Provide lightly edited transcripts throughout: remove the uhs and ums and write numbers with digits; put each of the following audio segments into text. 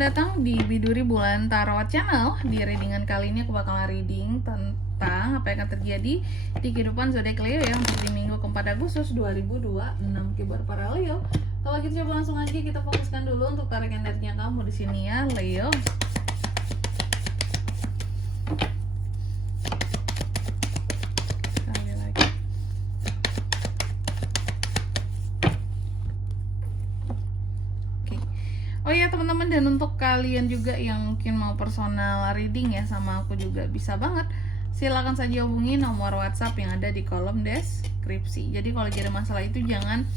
selamat datang di Biduri Bulan Tarot Channel. Di readingan kali ini aku bakalan reading tentang apa yang akan terjadi di kehidupan zodiak Leo ya untuk di minggu ke-4 Agustus 2026 kibar para Leo. Kalau gitu coba langsung aja kita fokuskan dulu untuk tarik energinya kamu di sini ya Leo. Sekali lagi. Oh ya teman-teman, dan untuk kalian juga yang mungkin mau personal reading ya sama aku juga bisa banget. Silakan saja hubungi nomor WhatsApp yang ada di kolom deskripsi. Jadi kalau ada masalah itu jangan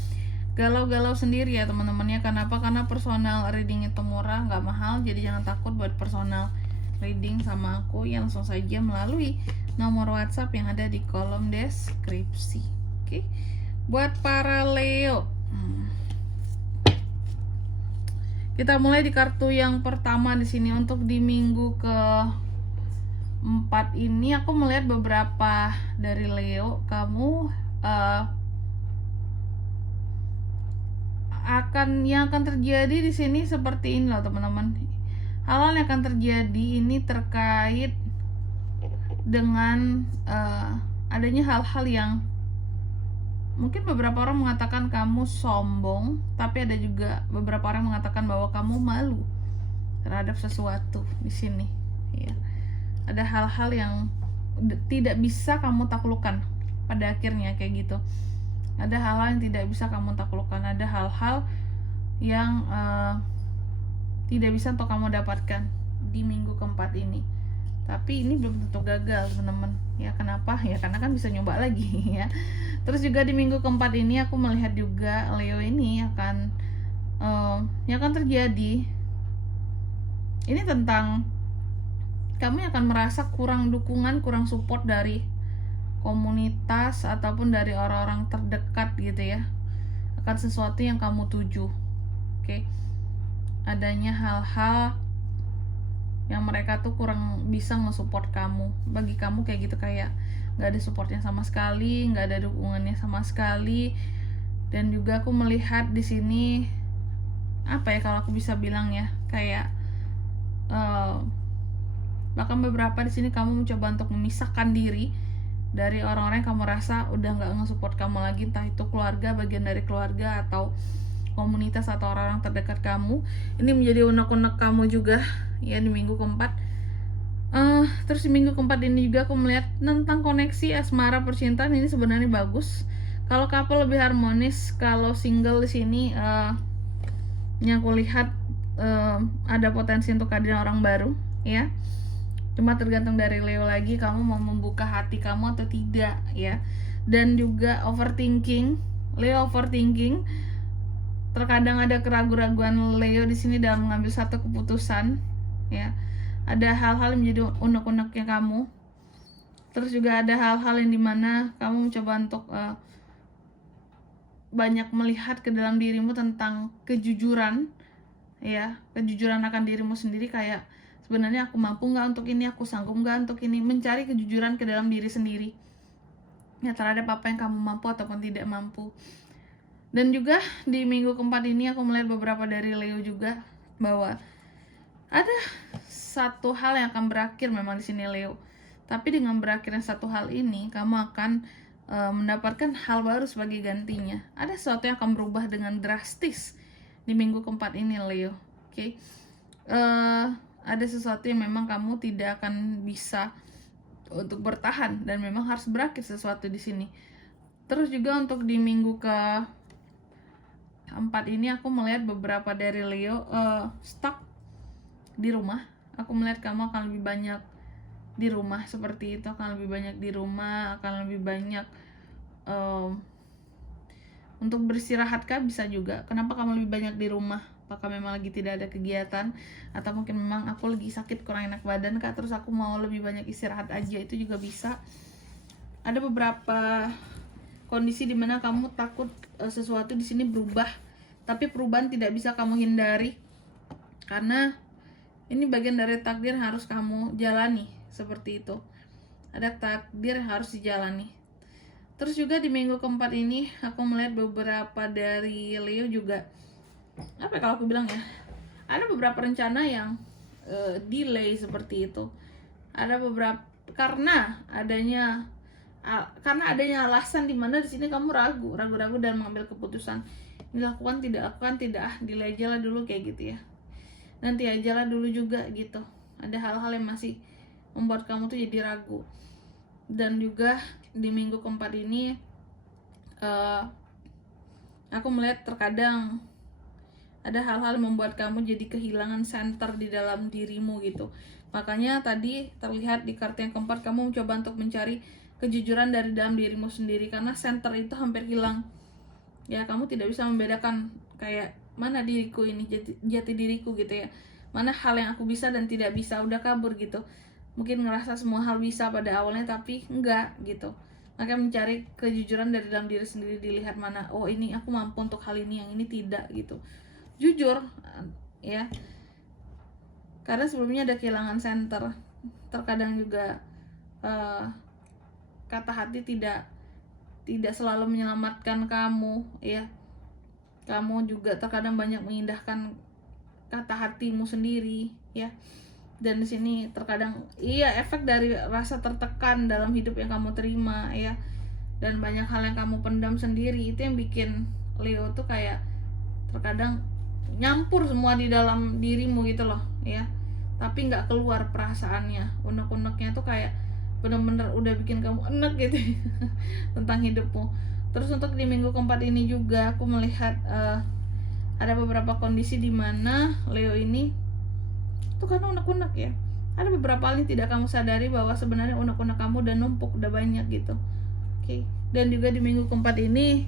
galau-galau sendiri ya teman-teman ya. Kenapa? Karena personal reading itu murah, nggak mahal. Jadi jangan takut buat personal reading sama aku ya, langsung saja melalui nomor WhatsApp yang ada di kolom deskripsi. Oke. Buat para Leo. Kita mulai di kartu yang pertama di sini untuk di minggu ke-4 ini aku melihat beberapa dari Leo kamu yang akan terjadi di sini seperti ini loh teman-teman. Hal-hal yang akan terjadi ini terkait dengan adanya hal-hal yang mungkin beberapa orang mengatakan kamu sombong, tapi ada juga beberapa orang mengatakan bahwa kamu malu terhadap sesuatu di sini. Ya. Ada hal-hal yang tidak bisa kamu taklukkan pada akhirnya kayak gitu. Ada hal-hal yang tidak bisa kamu taklukkan. Ada hal-hal yang tidak bisa untuk kamu dapatkan di minggu ke-4 ini. Tapi ini belum tentu gagal teman-teman ya. Kenapa? Ya karena kan bisa nyoba lagi ya. Terus juga di minggu ke-4 ini aku melihat juga Leo ini akan yang akan terjadi ini tentang kamu akan merasa kurang dukungan, kurang support dari komunitas ataupun dari orang-orang terdekat gitu ya, akan sesuatu yang kamu tuju. Oke. Adanya hal-hal yang mereka tuh kurang bisa nge-support kamu. Bagi kamu kayak gitu, kayak nggak ada supportnya sama sekali, nggak ada dukungannya sama sekali. Dan juga aku melihat di sini apa ya, kalau aku bisa bilang ya, kayak bahkan beberapa di sini kamu mencoba untuk memisahkan diri dari orang-orang yang kamu rasa udah nggak nge-support kamu lagi, entah itu keluarga, bagian dari keluarga atau komunitas atau orang-orang terdekat kamu. Ini menjadi unek-unek kamu juga ya di minggu ke-4. Terus di minggu ke-4 ini juga aku melihat tentang koneksi asmara percintaan ini sebenarnya bagus. Kalau couple lebih harmonis, kalau single di sini yang aku lihat ada potensi untuk kehadiran orang baru ya. Cuma tergantung dari Leo lagi, kamu mau membuka hati kamu atau tidak ya. Dan juga overthinking, Leo overthinking. Terkadang ada keraguan-raguan Leo di sini dalam mengambil satu keputusan ya. Ada hal-hal yang menjadi unek-uneknya kamu. Terus juga ada hal-hal yang dimana kamu mencoba untuk banyak melihat ke dalam dirimu tentang kejujuran ya, kejujuran akan dirimu sendiri, kayak sebenarnya aku mampu nggak untuk ini, aku sanggup nggak untuk ini, mencari kejujuran ke dalam diri sendiri ya terhadap apa yang kamu mampu ataupun tidak mampu. Dan juga di minggu ke-4 ini aku melihat beberapa dari Leo juga bahwa ada satu hal yang akan berakhir memang di sini Leo. Tapi dengan berakhirnya satu hal ini, kamu akan mendapatkan hal baru sebagai gantinya. Ada sesuatu yang akan berubah dengan drastis di minggu ke-4 ini Leo. Oke. Ada sesuatu yang memang kamu tidak akan bisa untuk bertahan dan memang harus berakhir sesuatu di sini. Terus juga untuk di minggu ke-4 ini aku melihat beberapa dari Leo stuck di rumah. Aku melihat kamu akan lebih banyak di rumah seperti itu, akan lebih banyak di rumah, akan lebih banyak untuk beristirahat kah bisa juga. Kenapa kamu lebih banyak di rumah? Apakah memang lagi tidak ada kegiatan, atau mungkin memang aku lagi sakit, kurang enak badan kah, terus aku mau lebih banyak istirahat aja, itu juga bisa. Ada beberapa kondisi dimana kamu takut sesuatu di sini berubah, tapi perubahan tidak bisa kamu hindari karena ini bagian dari takdir yang harus kamu jalani, seperti itu. Ada takdir yang harus dijalani. Terus juga di minggu ke-4 ini aku melihat beberapa dari Leo juga, apa ya kalau aku bilang ya, Ada beberapa rencana yang delay seperti itu. Ada beberapa karena adanya alasan di mana di sini kamu ragu dan mengambil keputusan. Dilakukan tidak lakukan tidak, delay aja lah dulu kayak gitu ya. Nanti aja lah dulu juga gitu. Ada hal-hal yang masih membuat kamu tuh jadi ragu. Dan juga di minggu keempat ini aku melihat terkadang ada hal-hal yang membuat kamu jadi kehilangan center di dalam dirimu gitu. Makanya tadi terlihat di kartu yang keempat kamu mencoba untuk mencari kejujuran dari dalam dirimu sendiri, karena center itu hampir hilang. Ya, kamu tidak bisa membedakan kayak mana diriku ini, jati diriku gitu ya. Mana hal yang aku bisa dan tidak bisa, udah kabur gitu. Mungkin ngerasa semua hal bisa pada awalnya tapi enggak gitu. Makanya mencari kejujuran dari dalam diri sendiri, dilihat mana, oh ini aku mampu untuk hal ini, yang ini tidak gitu. Jujur ya, karena sebelumnya ada kehilangan center. Terkadang juga kata hati tidak selalu menyelamatkan kamu ya. Kamu juga terkadang banyak mengindahkan kata hatimu sendiri ya. Dan di sini terkadang efek dari rasa tertekan dalam hidup yang kamu terima ya, dan banyak hal yang kamu pendam sendiri, itu yang bikin Leo tuh kayak terkadang nyampur semua di dalam dirimu gitu loh ya, tapi nggak keluar perasaannya. Unek-uneknya tuh kayak bener-bener udah bikin kamu enek gitu tentang hidupmu. Terus untuk di minggu keempat ini juga aku melihat ada beberapa kondisi di mana Leo ini tuh kan unek-unek ya. Ada beberapa hal yang tidak kamu sadari bahwa sebenarnya unek-unek kamu udah numpuk, udah banyak gitu. Oke. Dan juga di minggu keempat ini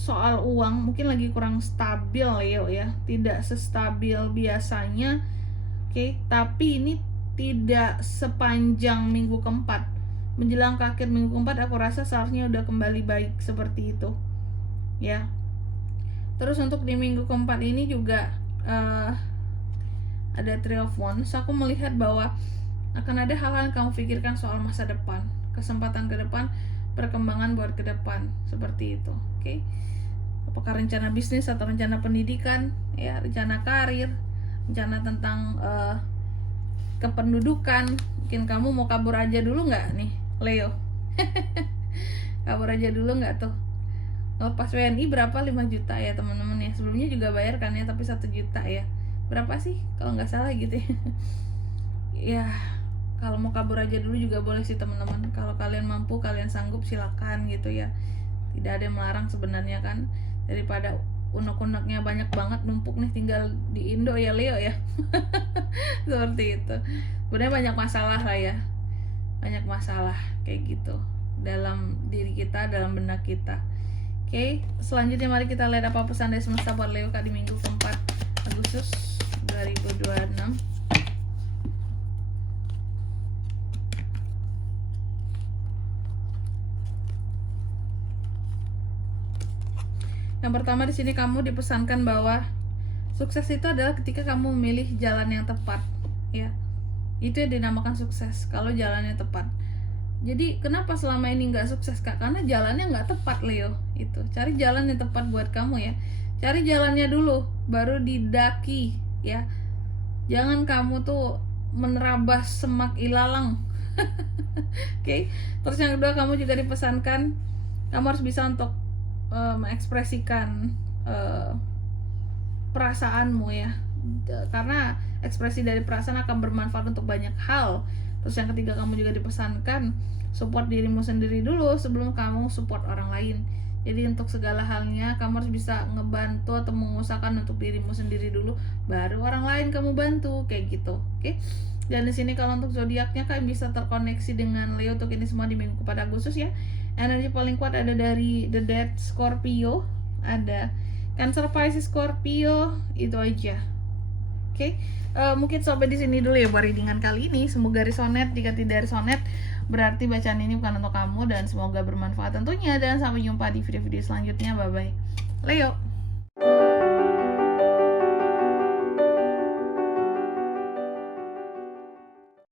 soal uang mungkin lagi kurang stabil Leo ya, tidak sestabil biasanya. Oke, tapi ini tidak sepanjang minggu keempat. Menjelang ke akhir minggu keempat aku rasa seharusnya udah kembali baik seperti itu ya. Terus untuk di minggu keempat ini juga ada Three of Wands. Aku melihat bahwa akan ada hal-hal yang kamu pikirkan soal masa depan, kesempatan ke depan, perkembangan buat ke depan seperti itu. Oke. Apakah rencana bisnis atau rencana pendidikan ya, rencana karir, rencana tentang kependudukan. Mungkin kamu mau kabur aja dulu nggak nih Leo? Kabur aja dulu nggak tuh? Pas WNI berapa? 5 juta ya teman-teman ya. Sebelumnya juga bayar kan ya, tapi 1 juta ya. Berapa sih kalau nggak salah gitu ya. Ya kalau mau kabur aja dulu juga boleh sih teman-teman. Kalau kalian mampu, kalian sanggup, silakan gitu ya. Tidak ada yang melarang sebenarnya kan. Daripada unek-uneknya banyak banget numpuk nih tinggal di Indo ya Leo ya. Seperti itu. Sebenarnya banyak masalah lah ya, banyak masalah kayak gitu dalam diri kita, dalam benak kita. Oke, selanjutnya mari kita lihat apa pesan dari semesta buat Leo Kak di minggu keempat Agustus 2026. Yang pertama di sini kamu dipesankan bahwa sukses itu adalah ketika kamu memilih jalan yang tepat ya. Itu yang dinamakan sukses kalau jalannya tepat. Jadi kenapa selama ini nggak sukses Kak? Karena jalannya nggak tepat Leo. Itu cari jalan yang tepat buat kamu ya. Cari jalannya dulu baru didaki ya. Jangan kamu tuh menerabas semak ilalang. Oke. Terus yang kedua kamu juga dipesankan kamu harus bisa untuk mengekspresikan perasaanmu ya, karena ekspresi dari perasaan akan bermanfaat untuk banyak hal. Terus yang ketiga kamu juga dipesankan support dirimu sendiri dulu sebelum kamu support orang lain. Jadi untuk segala halnya kamu harus bisa ngebantu atau mengusahakan untuk dirimu sendiri dulu, baru orang lain kamu bantu kayak gitu. Oke. Dan di sini kalau untuk zodiaknya kalian bisa terkoneksi dengan Leo untuk ini semua di minggu pada Agustus ya. Energi paling kuat ada dari The Death Scorpio, ada Cancer Pisces Scorpio, itu aja. Oke. Mungkin sampai di sini dulu ya buat readingan kali ini. Semoga resonate. Jika tidak resonate, berarti bacaan ini bukan untuk kamu dan semoga bermanfaat tentunya. Dan sampai jumpa di video-video selanjutnya. Bye bye Leo.